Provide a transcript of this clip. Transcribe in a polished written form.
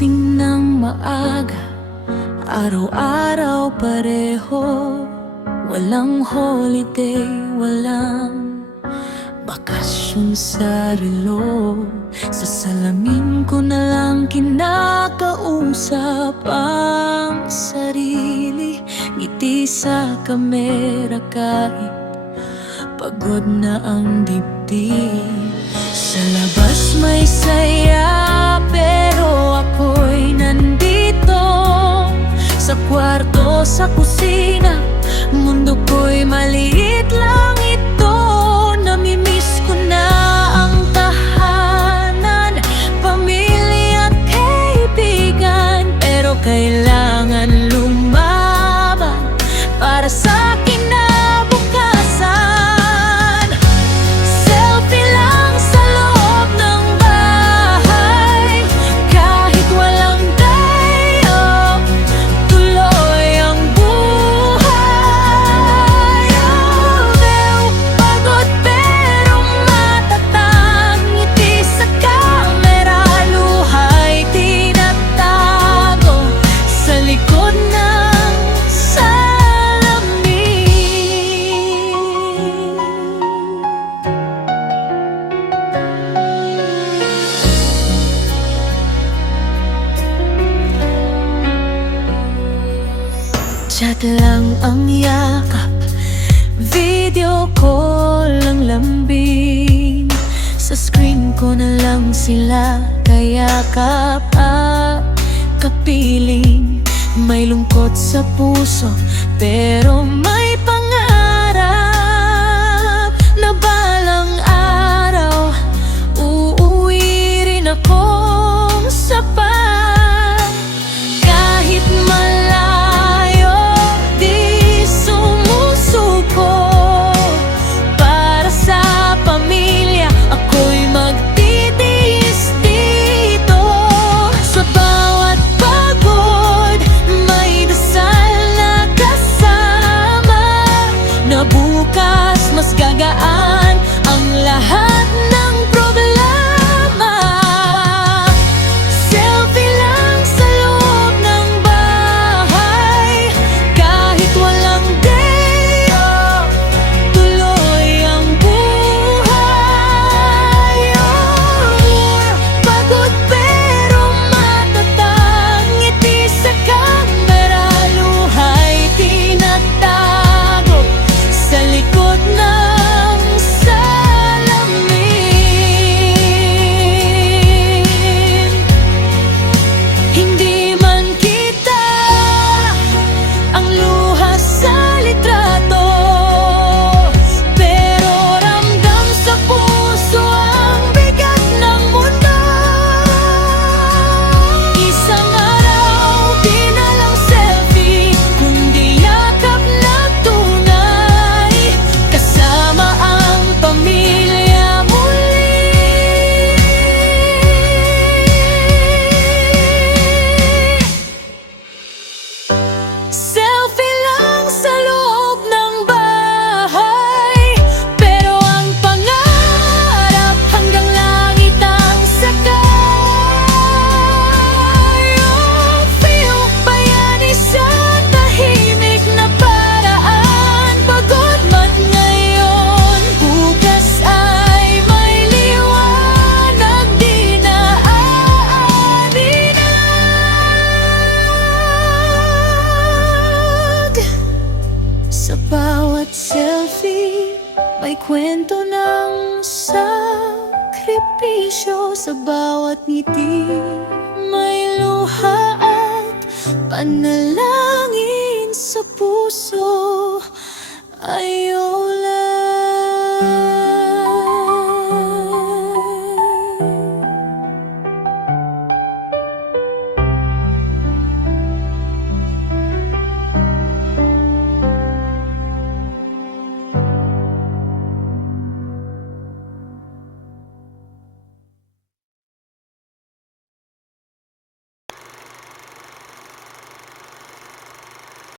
Gising ng maaga, araw-araw pareho. Walang holiday, walang bakasyon sa relo. Sa salamin ko na lang kinakausap ang sarili. Ngiti sa kamera kahit pagod na ang dibdib. Sa labas may saya, pero ako'y nandito sa kwarto, sa kusina. Mundo ko'y maliit lang ito. Namimiss ko na ang tahanan, pamilya at kaibigan. Pero kailangan lumaban para sa kinabukasan. Selfie lang sa loob ng bahay, kahit walang day off, tuloy ang buhay. Pagod pero matatag, ngiti sa kamera, luha'y tinatago sa likod ng salamin. Chat lang ang yakap, video call ang lambing. Sa screen ko na lang sila kayakap at kapiling. May lungkot sa puso pero may pangarap na balang araw uuwi rin akong sapat. Kahit malayo, di sumusuko. Para sa pamilya, ako'y magtitiis dito. Sa bawat pagod, may dasal na kasama, na bukas mas gagaan ang lahat ng problema. Selfie lang sa loob ng bahay, kahit walang day off, tuloy ang buhay. Pagod pero matatag, ngiti sa kamera, luha'y tinatago sa likod ng salamin. Hindi man kita ang luha sa litrato, pero ramdam sa puso ang bigat ng mundo. Isang araw, di na lang selfie, kundi yakap na tunay, kasama ang pamilya muli. Selfie lang sa loob ng bahay, pero ang pangarap hanggang langit ang sakay. Feel bayani sa tahimik na paraan. Pagod man ngayon, bukas ay may liwanag, di na aaninag. Sa bawat selfie, may kwento ng sakripisyo. Sa bawat ngiti, may luha at panalangin.